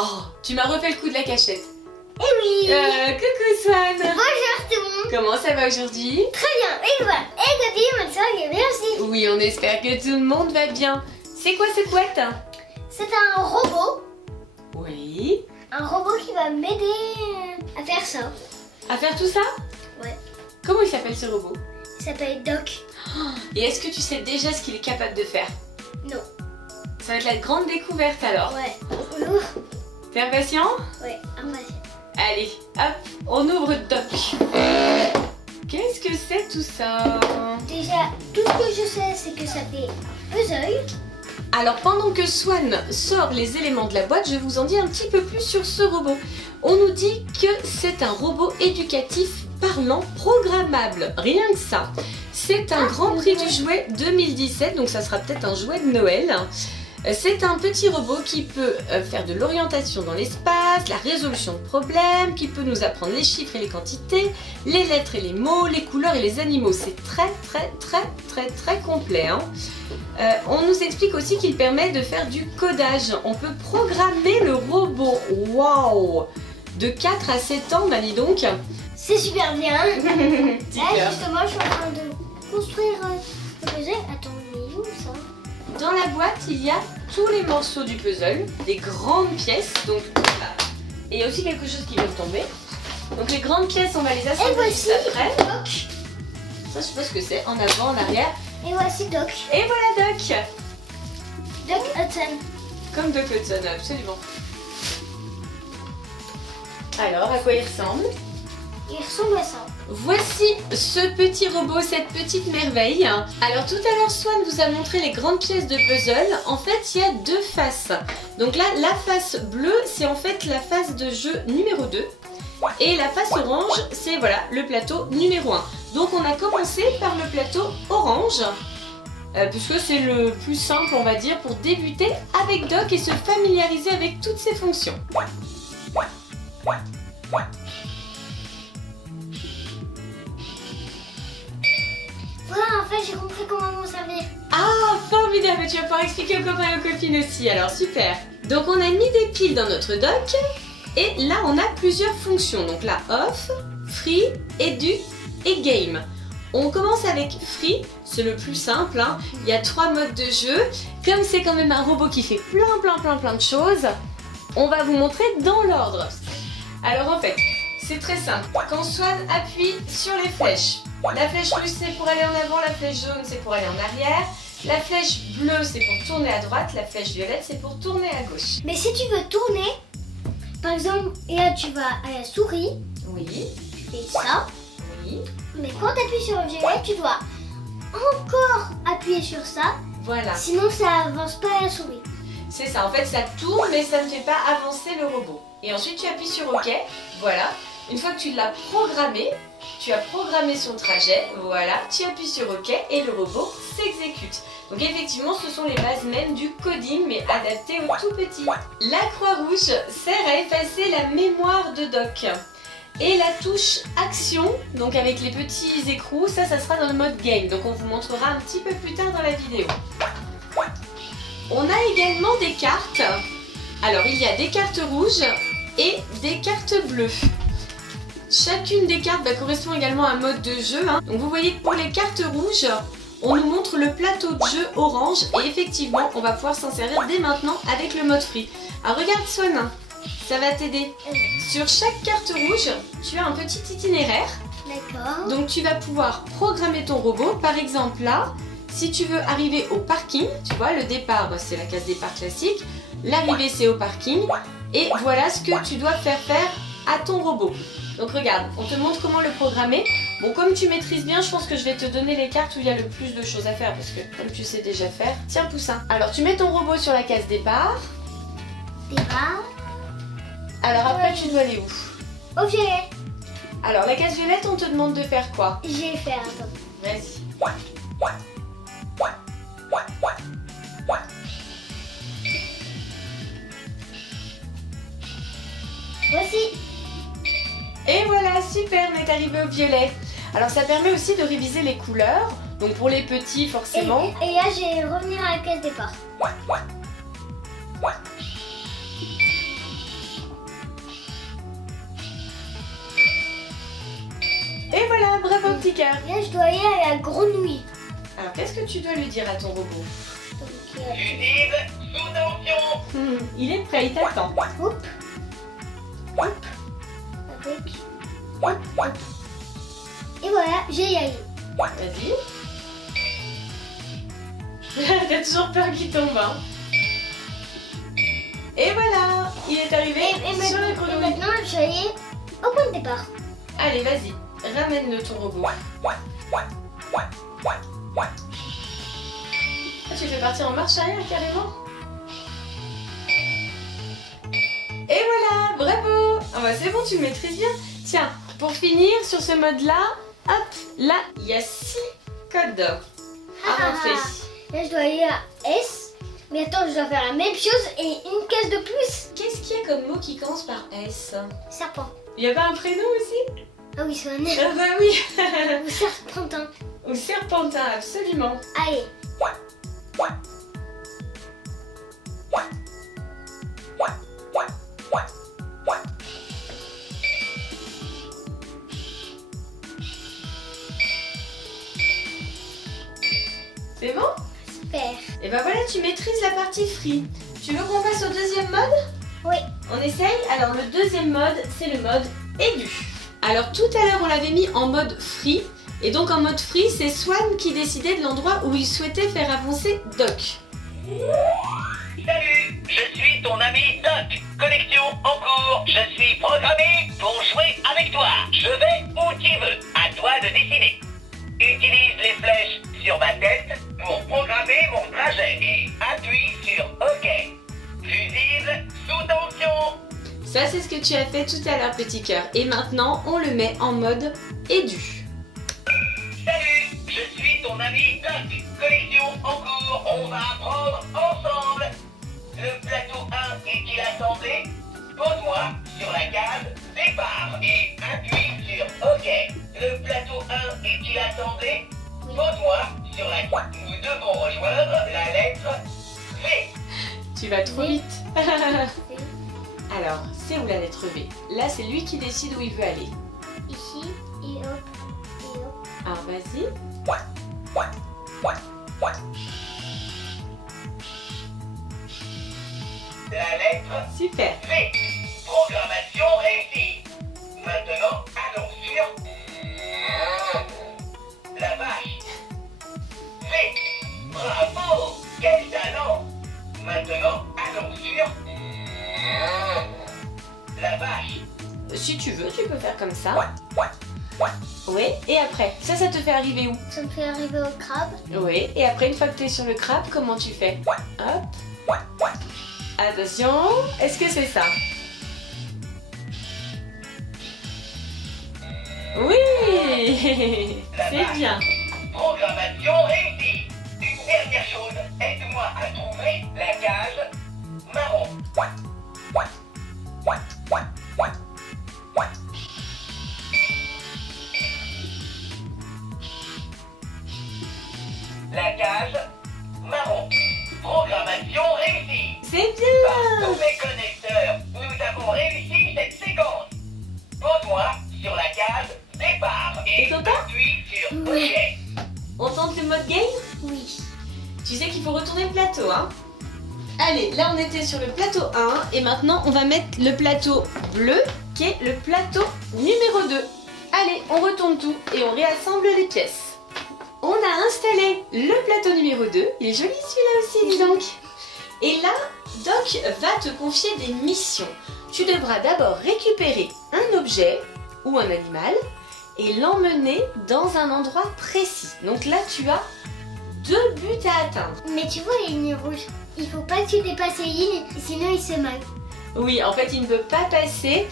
Oh, tu m'as refait le coup de la cachette. Eh oui. Coucou Swan. Bonjour tout le monde. Comment ça va aujourd'hui? Très bien. Et voilà. Et Gabi, ma soeur, il est bien aussi. Oui, on espère que tout le monde va bien. C'est quoi cette boîte? C'est un robot. Oui. Un robot qui va m'aider à faire ça. À faire tout ça? Ouais. Comment il s'appelle ce robot? Il s'appelle Doc. Et est-ce que tu sais déjà ce qu'il est capable de faire? Non. Ça va être la grande découverte alors. Ouais. On ouvre. T'es impatient? Ouais, impatient. Allez, hop, on ouvre Doc. Qu'est-ce que c'est tout ça? Déjà, tout ce que je sais, c'est que ça fait puzzle. Alors pendant que Swan sort les éléments de la boîte, je vous en dis un petit peu plus sur ce robot. On nous dit que c'est un robot éducatif parlant programmable, rien que ça. C'est un Grand Prix du jouet 2017, donc ça sera peut-être un jouet de Noël. C'est un petit robot qui peut faire de l'orientation dans l'espace, la résolution de problèmes, qui peut nous apprendre les chiffres et les quantités, les lettres et les mots, les couleurs et les animaux. C'est très complet, hein. On nous explique aussi qu'il permet de faire du codage. On peut programmer le robot. Waouh! De 4 à 7 ans, bah dis donc. C'est super bien. Là, cœur. justement, je suis en train de construire le puzzle. Attends, mais où ça? Dans la boîte, il y a tous les morceaux du puzzle, des grandes pièces. Donc, et il y a aussi quelque chose qui vient de tomber. Donc les grandes pièces, on va les Et assembler voici juste après. Doc. Ça, je sais pas ce que c'est. En avant, en arrière. Et voici Doc. Et voilà Doc. Doc Hudson. Comme Doc Hudson, absolument. Alors, à quoi il ressemble? Il ressemble à ça. Voici ce petit robot, cette petite merveille. Alors tout à l'heure, Swan vous a montré les grandes pièces de puzzle. En fait, il y a deux faces. Donc là, la face bleue, c'est en fait la face de jeu numéro 2. Et la face orange, c'est voilà, le plateau numéro 1. Donc on a commencé par le plateau orange. Puisque c'est le plus simple, on va dire, pour débuter avec Doc et se familiariser avec toutes ses fonctions. Voilà, en fait, j'ai compris comment m'en servir. Ah, formidable! Tu vas pouvoir expliquer aux copains et aux copines aussi, alors super! Donc on a mis des piles dans notre dock et là on a plusieurs fonctions. Donc là, off, free, edu et game. On commence avec free, c'est le plus simple, hein. Il y a 3 modes de jeu. Comme c'est quand même un robot qui fait plein de choses, on va vous montrer dans l'ordre. Alors en fait, c'est très simple. Quand Swan appuie sur les flèches, la flèche rouge c'est pour aller en avant, la flèche jaune c'est pour aller en arrière, la flèche bleue c'est pour tourner à droite, la flèche violette c'est pour tourner à gauche. Mais si tu veux tourner, par exemple, et là tu vas à la souris, Oui, tu fais ça. oui, Mais quand tu appuies sur le violet, tu dois encore appuyer sur ça. voilà. Sinon, ça avance pas à la souris. C'est ça, en fait ça tourne mais ça ne fait pas avancer le robot. Et ensuite tu appuies sur OK, voilà. Une fois que tu l'as programmé, tu as programmé son trajet, voilà, tu appuies sur OK et le robot s'exécute. Donc effectivement ce sont les bases même du coding mais adaptées aux tout petits. La croix rouge sert à effacer la mémoire de Doc. Et la touche action, donc avec les petits écrous, ça sera dans le mode game. Donc on vous montrera un petit peu plus tard dans la vidéo. On a également des cartes. Alors il y a des cartes rouges et des cartes bleues. Chacune des cartes correspond également à un mode de jeu, hein. Donc vous voyez que pour les cartes rouges, on nous montre le plateau de jeu orange et effectivement on va pouvoir s'en servir dès maintenant avec le mode free. Alors regarde Swan, ça va t'aider. Sur chaque carte rouge, tu as un petit itinéraire. D'accord. Donc tu vas pouvoir programmer ton robot. Par exemple là, si tu veux arriver au parking, tu vois le départ c'est la case départ classique, l'arrivée c'est au parking et voilà ce que tu dois faire à ton robot. Donc regarde, on te montre comment le programmer. Bon, comme tu maîtrises bien, je pense que je vais te donner les cartes où il y a le plus de choses à faire parce que comme tu sais déjà faire. Tiens Poussin, alors tu mets ton robot sur la case départ. Départ. Alors après tu dois aller où? Au violet. Alors la case violette, on te demande de faire quoi? Je vais faire, attends. Vas-y. Voici. Et voilà, super, on est arrivé au violet. Alors ça permet aussi de réviser les couleurs. Donc pour les petits, forcément. Et là, je vais revenir à la case départ. petit cœur. Là, je dois aller à la grenouille. Alors, qu'est-ce que tu dois lui dire à ton robot? Donc, Fusible sous tension. Il est prêt, il t'attend. hop. Hop. Avec. Hop, hop. Et voilà, j'ai y aller. Vas-y. T'as toujours peur qu'il tombe, hein? Et voilà, il est arrivé sur la Et grenouille. maintenant, je vais aller au point de départ. Allez, vas-y, ramène-le ton robot. Ah, tu fais partir en marche arrière carrément. Et voilà, bravo. Ah bah c'est bon, tu le maîtrises bien. Tiens, pour finir sur ce mode-là, hop, là, il y a 6 codes à rentrer. Là, je dois aller à S. Mais attends, je dois faire la même chose et une case de plus. Qu'est-ce qu'il y a comme mot qui commence par S? Serpent. Il y a pas un prénom aussi? Ah oui, c'est un Ah bah oui. Ou serpentin. Ou serpentin, absolument. Allez. C'est bon? Super. Et ben voilà, tu maîtrises la partie free. Tu veux qu'on passe au deuxième mode? Oui. On essaye? Alors le deuxième mode, c'est le mode aigu. Alors tout à l'heure, on l'avait mis en mode free. Et donc en mode free, c'est Swan qui décidait de l'endroit où il souhaitait faire avancer Doc. Salut, je suis ton ami Doc. Connexion en cours. Je suis programmé pour jouer avec toi. Je vais où tu veux. À toi de décider. Utilise les flèches sur ma tête pour programmer mon trajet et appuie sur OK. Fusible sous tension. Ça, c'est ce que tu as fait tout à l'heure, petit cœur. Et maintenant, on le met en mode aigu. Salut, je suis ton ami Doc. Connexion en cours. On va apprendre ensemble. Le plateau 1 est-il assemblé? Pose-moi sur la case départ et appuie sur OK. Le plateau 1 est-il assemblé? Pose-moi sur la case. Nous devons rejoindre la lettre V. Tu vas trop vite. Alors, c'est où la lettre V? Là, c'est lui qui décide où il veut aller. Ici et hop. Et hop. Alors, vas-y. La lettre Super. V. Programmation réussie. Maintenant, allons sur la vache. V. Bravo. Quel talent. Maintenant, allons sur la vache. Si tu veux, tu peux faire comme ça. Oui, et après, ça te fait arriver où? Ça me fait arriver au crabe. Oui, et après, une fois que tu es sur le crabe, comment tu fais? Hop. Attention, est-ce que c'est ça? Oui. C'est bien. Programmation réussie. Une dernière chose, aide-moi à trouver la case marron. La case marron. Programmation réussie. C'est Par bien. tous mes connecteurs, nous avons réussi cette séquence. Pose-moi sur la case départ et T'es content? appuie sur Oui. OK. On tente le mode game? Oui. Tu sais qu'il faut retourner le plateau, hein? Allez, là on était sur le plateau 1 et maintenant on va mettre le plateau bleu qui est le plateau numéro 2. Allez, on retourne tout et on réassemble les pièces. On a installé le plateau numéro 2. Il est joli celui-là aussi, dis donc. Et là, Doc va te confier des missions. Tu devras d'abord récupérer un objet ou un animal et l'emmener dans un endroit précis. Donc là, tu as 2 buts à atteindre. Mais tu vois les lignes rouges. Il faut pas que tu dépasses les lignes, sinon il se mal. Oui, en fait, il ne peut pas passer.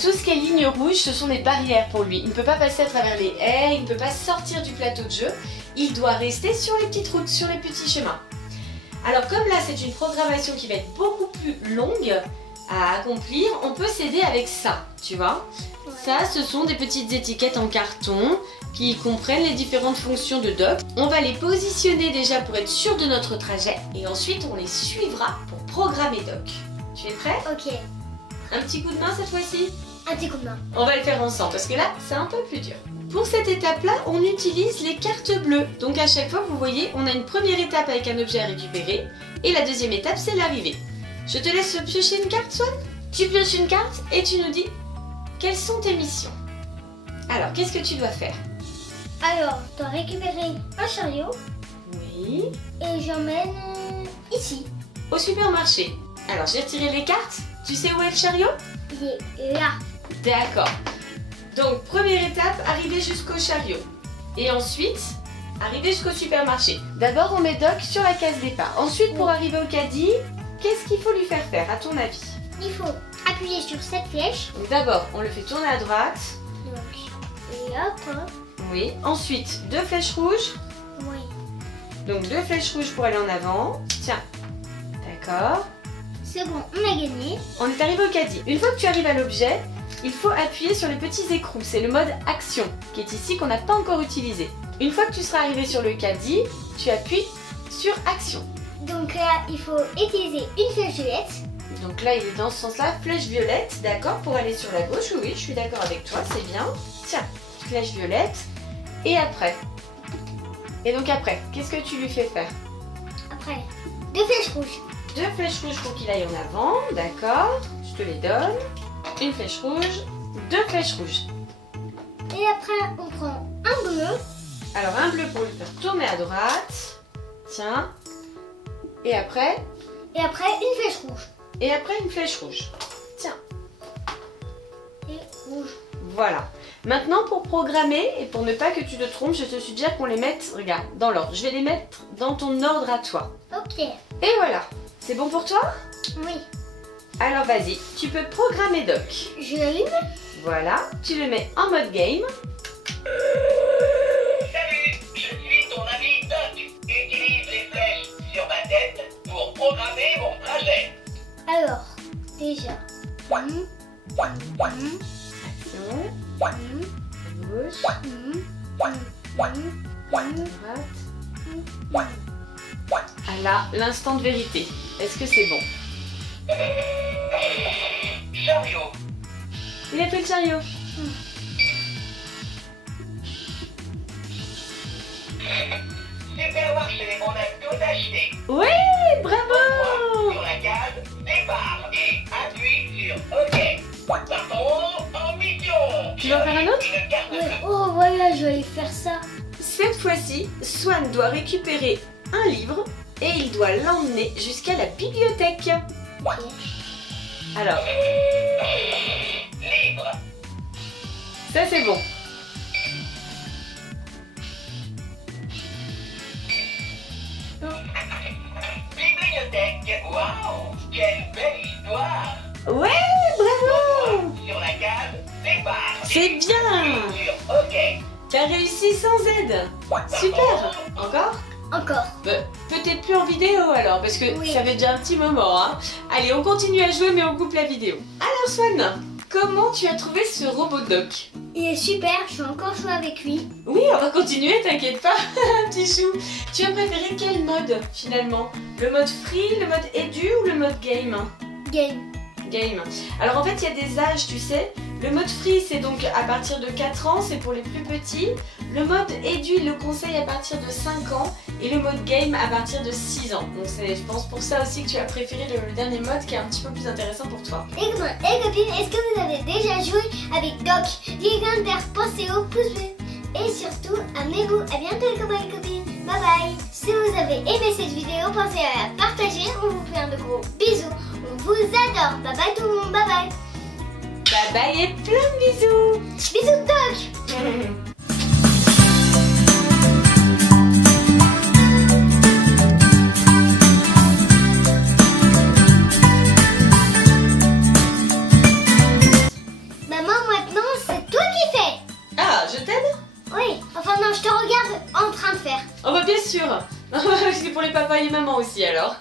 Tout ce qui est ligne rouge, ce sont des barrières pour lui. Il ne peut pas passer à travers les haies, il ne peut pas sortir du plateau de jeu. Il doit rester sur les petites routes, sur les petits chemins. Alors, comme là, c'est une programmation qui va être beaucoup plus longue à accomplir, on peut s'aider avec ça, tu vois. Ouais. Ça, ce sont des petites étiquettes en carton qui comprennent les différentes fonctions de Doc. On va les positionner déjà pour être sûr de notre trajet et ensuite on les suivra pour programmer Doc. Tu es prêt? Ok. Un petit coup de main cette fois-ci? Ah, c'est combien? On va le faire ensemble parce que là, c'est un peu plus dur. Pour cette étape-là, on utilise les cartes bleues. Donc à chaque fois, vous voyez, on a une première étape avec un objet à récupérer et la deuxième étape, c'est l'arrivée. Je te laisse piocher une carte, Swan. Tu pioches une carte et tu nous dis quelles sont tes missions. Alors, qu'est-ce que tu dois faire? Alors, tu dois récupérer un chariot Oui. et j'emmène ici. Au supermarché. Alors, j'ai retiré les cartes. Tu sais où est le chariot? Il est là. D'accord. Donc, première étape, arriver jusqu'au chariot. Et ensuite, arriver jusqu'au supermarché. D'abord, on met Doc sur la case départ. Ensuite, pour arriver au caddie, qu'est-ce qu'il faut lui faire, à ton avis? Il faut appuyer sur cette flèche. Donc d'abord, on le fait tourner à droite. Donc, et hop. Oui. Ensuite, 2 flèches rouges. Oui. Donc 2 flèches rouges pour aller en avant. Tiens. D'accord. C'est bon, on a gagné. On est arrivé au caddie. Une fois que tu arrives à l'objet, il faut appuyer sur les petits écrous. C'est le mode action qui est ici qu'on n'a pas encore utilisé. Une fois que tu seras arrivé sur le caddie, tu appuies sur action. Donc là, il faut utiliser une flèche violette. Donc là, il est dans ce sens-là, flèche violette, d'accord, pour aller sur la gauche. Oui, je suis d'accord avec toi, c'est bien. Tiens, flèche violette. Et après? Et donc après, qu'est-ce que tu lui fais faire? Après, 2 flèches rouges. 2 flèches rouges pour qu'il aille en avant, d'accord. Je te les donne. Une flèche rouge, 2 flèches rouges. Et après, on prend un bleu. Alors un bleu pour le faire tourner à droite. Tiens. Et après? Et après, une flèche rouge. Et après une flèche rouge. Tiens. Et rouge. Voilà. Maintenant, pour programmer et pour ne pas que tu te trompes, je te suggère qu'on les mette, regarde, dans l'ordre. Je vais les mettre dans ton ordre à toi. Ok. Et voilà. C'est bon pour toi? Oui. Alors vas-y, tu peux programmer Doc. Je l'allume. Voilà. Tu le mets en mode game. Salut, je suis ton ami Doc. Utilise les flèches sur ma tête pour programmer mon trajet. Alors, déjà. Action. Gauche. Droite. Ah là, l'instant de vérité. Est-ce que c'est bon? Chariot. Il a fait le chariot. Supermarché, on a tout acheté. Ouais, bravo! Sur la case départ et appuie sur OK. Partons en mission. Tu veux en faire un autre? Une carte Ouais. bleue. Oh, voilà, je vais faire ça. Cette fois-ci, Swan doit récupérer un livre et il doit l'emmener jusqu'à la bibliothèque. Ok. Alors, Livre. ça c'est bon. Bibliothèque. Waouh, quelle belle histoire. Ouais, bravo! Sur la case départ. C'est bien! Sur OK. T'as réussi sans aide. Super! Encore? Encore. Peut-être plus en vidéo alors, parce que Oui. ça fait déjà un petit moment. Hein. Allez, on continue à jouer, mais on coupe la vidéo. Alors Swan, comment tu as trouvé ce robot Doc? Il est super, je vais encore jouer avec lui. Oui, on va continuer, t'inquiète pas, petit chou. Tu as préféré quel mode finalement? Le mode free, le mode edu ou le mode game? Game. Game. Alors en fait, il y a des âges, tu sais. Le mode free, c'est donc à partir de 4 ans, c'est pour les plus petits. Le mode edu, il le conseille à partir de 5 ans. Et le mode game à partir de 6 ans. Donc c'est, je pense, pour ça aussi que tu as préféré le dernier mode qui est un petit peu plus intéressant pour toi. Et copines, est-ce que vous avez déjà joué avec Doc? Dites pensez au pouce bleu. Et surtout, abonnez-vous. À bientôt les copains et copines. Bye bye. Si vous avez aimé cette vidéo, pensez à la partager. On vous fait un de gros bisous. On vous adore. Bye bye tout le monde. Bye bye. Bye bye et plein de bisous. Bisous Doc. Maman, maintenant, c'est toi qui fais. Ah, je t'aide? Oui, enfin non, je te regarde en train de faire. Oh bah bien sûr. C'est pour les papas et les mamans aussi alors.